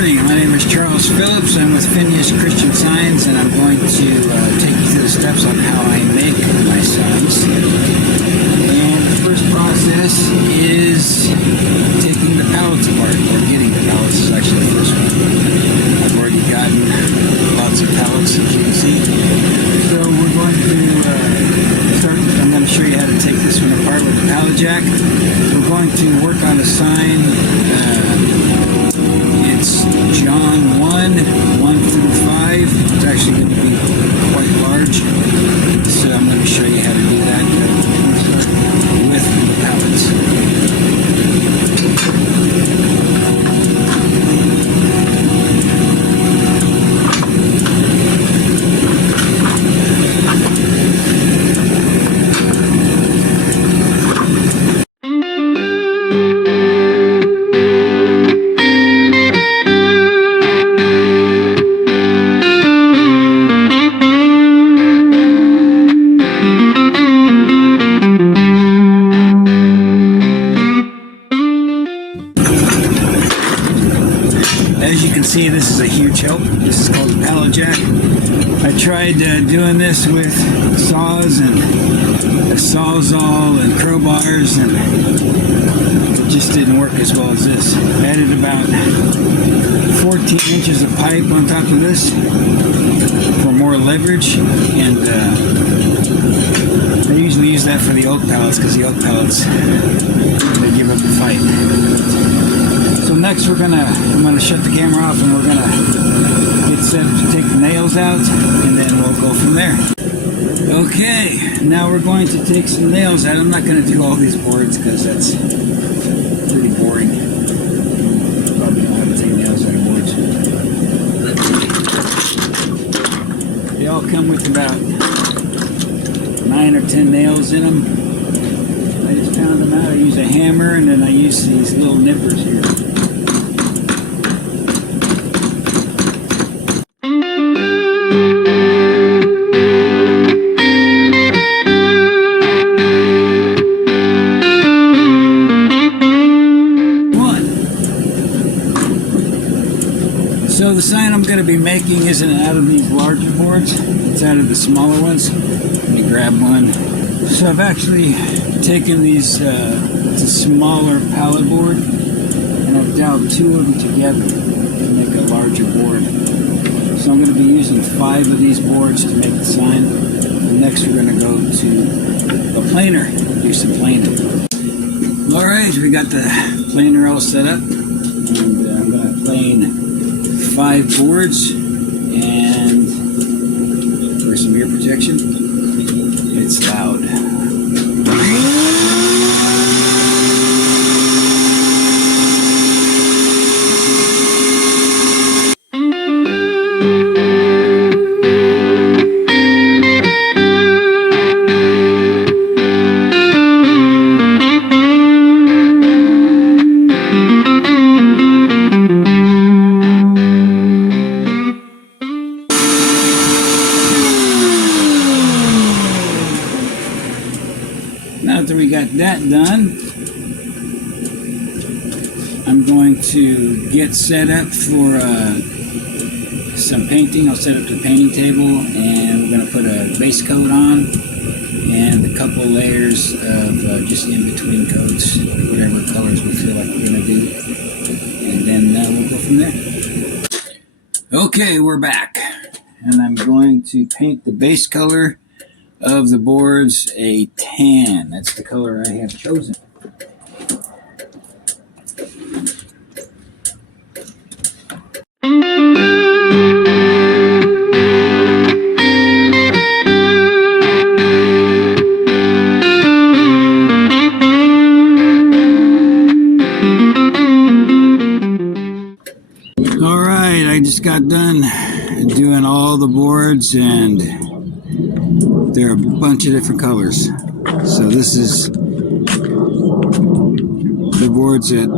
My name is Charles Phillips. I'm with Phineas Christian Signs, and I'm going to take you through the steps on how I make my signs. And the first process is taking the pallets apart, or getting the pallets is actually the first one. I've already gotten lots of pallets, as you can see. So we're going to start. I'm going to show you how to take this one apart with the pallet jack. We're going to work on a sign. It's John 1, 1 through 5. It's actually going to be quite large. So I'm going to show you how to do that. We'll start with the pallets. As you can see, this is a huge help. This is called a pallet jack. I tried doing this with saws and a sawzall and crowbars, and it just didn't work as well as this. I added about 14 inches of pipe on top of this for more leverage, and I usually use that for the oak pallets because the oak pallets, they give up the fight. So next I'm gonna shut the camera off, and we're gonna get set to take the nails out, and then we'll go from there. Okay, now we're going to take some nails out. I'm not going to do all these boards because that's pretty boring. Probably don't have to take nails out of boards. They all come with about 9 or 10 nails in them. I just pound them out. I use a hammer, and then I use these little nippers here. So the sign I'm going to be making isn't out of these larger boards, it's out of the smaller ones. Let me grab one. So I've actually taken these, it's a smaller pallet board, and I've dowed 2 of them together to make a larger board. So I'm going to be using 5 of these boards to make the sign. And next we're going to go to a planer, do some planing. Alright, we got the planer all set up, and I'm going to plane 5 boards, and for some ear protection, it's loud. Now that we got that done, I'm going to get set up for some painting. I'll set up the painting table, and we're going to put a base coat on and a couple layers of just in-between coats, whatever colors we feel like we're going to do, and then we'll go from there. Okay, we're back, and I'm going to paint the base color of the boards a tan. That's the color I have chosen. Alright, I just got done doing all the boards, and there are a bunch of different colors. So this is the boards that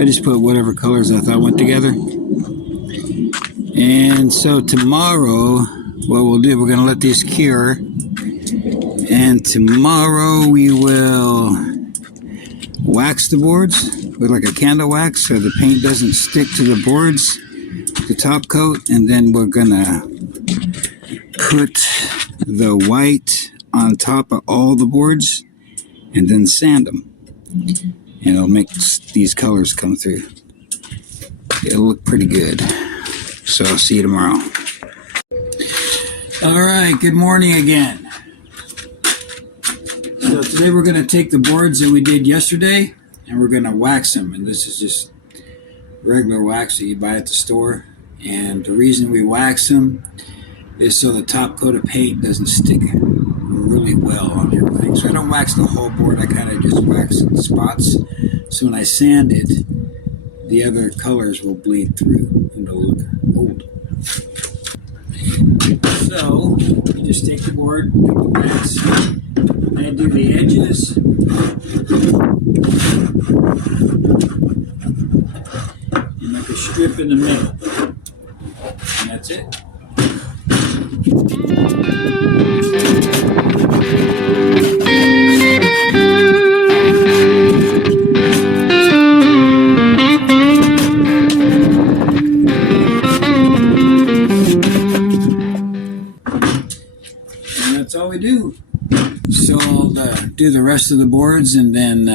I just put whatever colors I thought went together. And so tomorrow, what we'll do, we're going to let these cure, and tomorrow we will wax the boards, with like a candle wax so the paint doesn't stick to the boards, the top coat, and then we're gonna put the white on top of all the boards and then sand them. And it'll make these colors come through. It'll look pretty good. So I'll see you tomorrow. All right, good morning again. So today we're going to take the boards that we did yesterday and we're going to wax them. And this is just regular wax that you buy at the store. And the reason we wax them is so the top coat of paint doesn't stick really well on everything. So I don't wax the whole board, I kind of just wax in spots. So when I sand it, the other colors will bleed through and it'll look old. So you just take the board, take the wax, and do the edges. You make a strip in the middle. And that's it. That's all we do. So I'll do the rest of the boards and then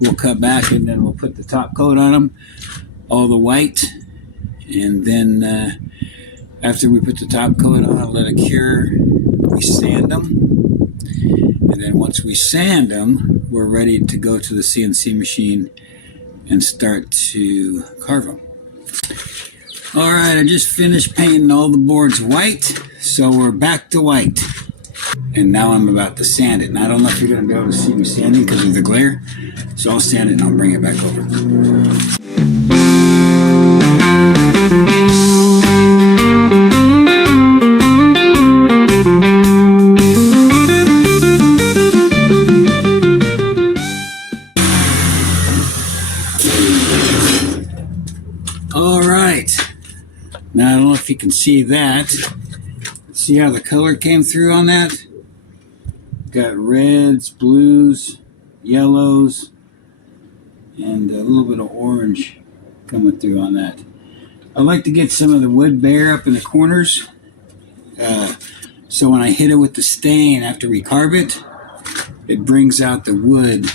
we'll cut back and then we'll put the top coat on them, all the white, and then after we put the top coat on, I'll let it cure. We sand them, and then once we sand them, we're ready to go to the CNC machine and start to carve them. All right, I just finished painting all the boards white, so we're back to white. And now I'm about to sand it. And I don't know if you're going to be able to see me sanding because of the glare. So I'll sand it and I'll bring it back over. All right. Now I don't know if you can see that. See how the color came through on that? Got reds, blues, yellows, and a little bit of orange coming through on that. I like to get some of the wood bare up in the corners. So when I hit it with the stain after we carve it, it brings out the wood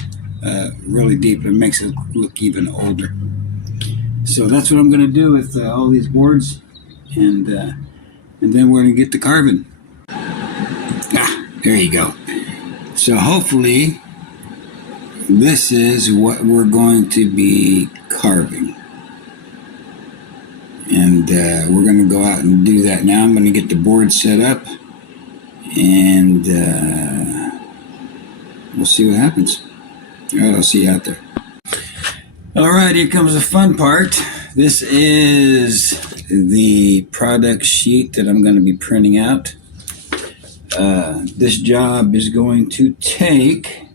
really deep and makes it look even older. So that's what I'm going to do with all these boards, and then we're going to get to carving. There you go. So hopefully this is what we're going to be carving. And we're going to go out and do that now. I'm going to get the board set up and we'll see what happens. All right, I'll see you out there. All right, here comes the fun part. This is the product sheet that I'm going to be printing out. This job is going to take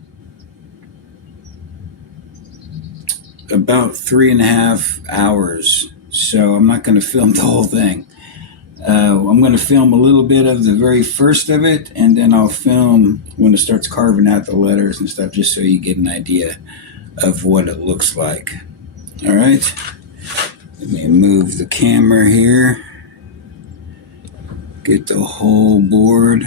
about 3.5 hours. So I'm not going to film the whole thing. I'm going to film a little bit of the very first of it, and then I'll film when it starts carving out the letters and stuff, just so you get an idea of what it looks like. All right. Let me move the camera here. Get the whole board.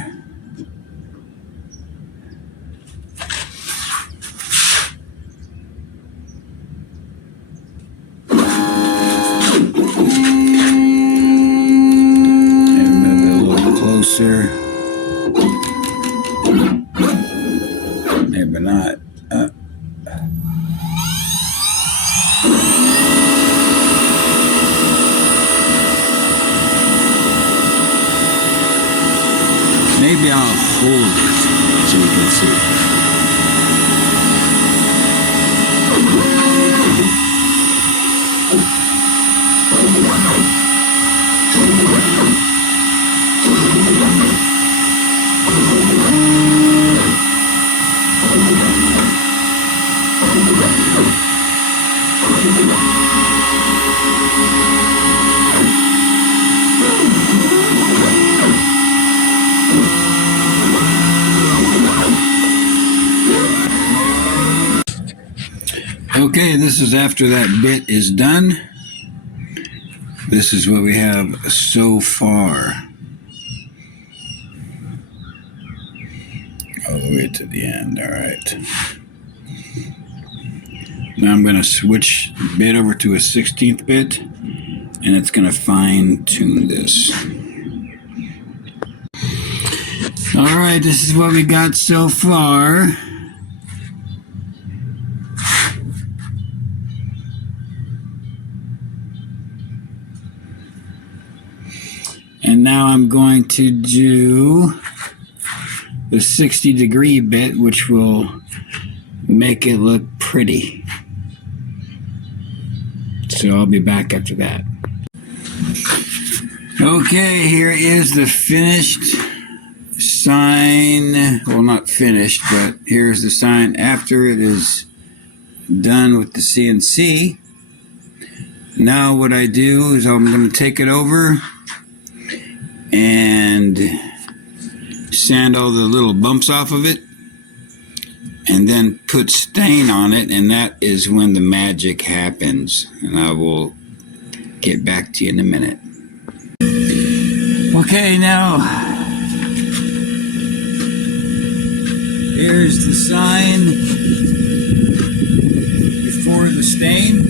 Maybe not. Maybe I'll hold it so you can see. Okay, this this is after that bit is done. This is what we have so far. All the way to the end. All right. Now I'm going to switch the bit over to a 16th bit, and it's going to fine tune this. All right, this is what we got so far. And now I'm going to do the 60-degree bit, which will make it look pretty. So I'll be back after that. Okay, here is the finished sign. Well, not finished, but here's the sign after it is done with the CNC. Now what I do is I'm going to take it over and sand all the little bumps off of it, and then put stain on it, and that is when the magic happens. And I will get back to you in a minute. Okay, now here's the sign before the stain.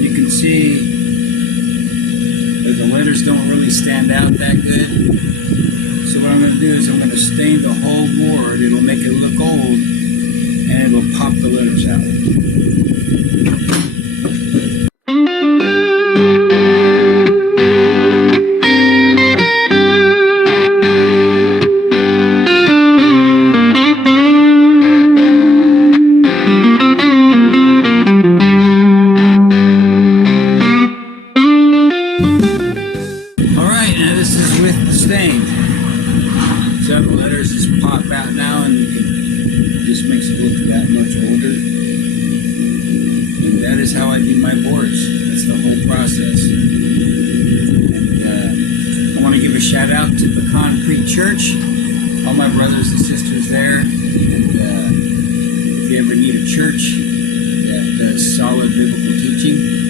You can see that the letters don't really stand out that good. So what I'm going to do is I'm going to stain the whole board. It'll make it look old, and it'll pop the letters out. So the letters just pop out now, and it just makes it look that much older. And that is how I do my boards. That's the whole process. And I want to give a shout out to the Concrete Church, all my brothers and sisters there. And if you ever need a church that does solid biblical teaching,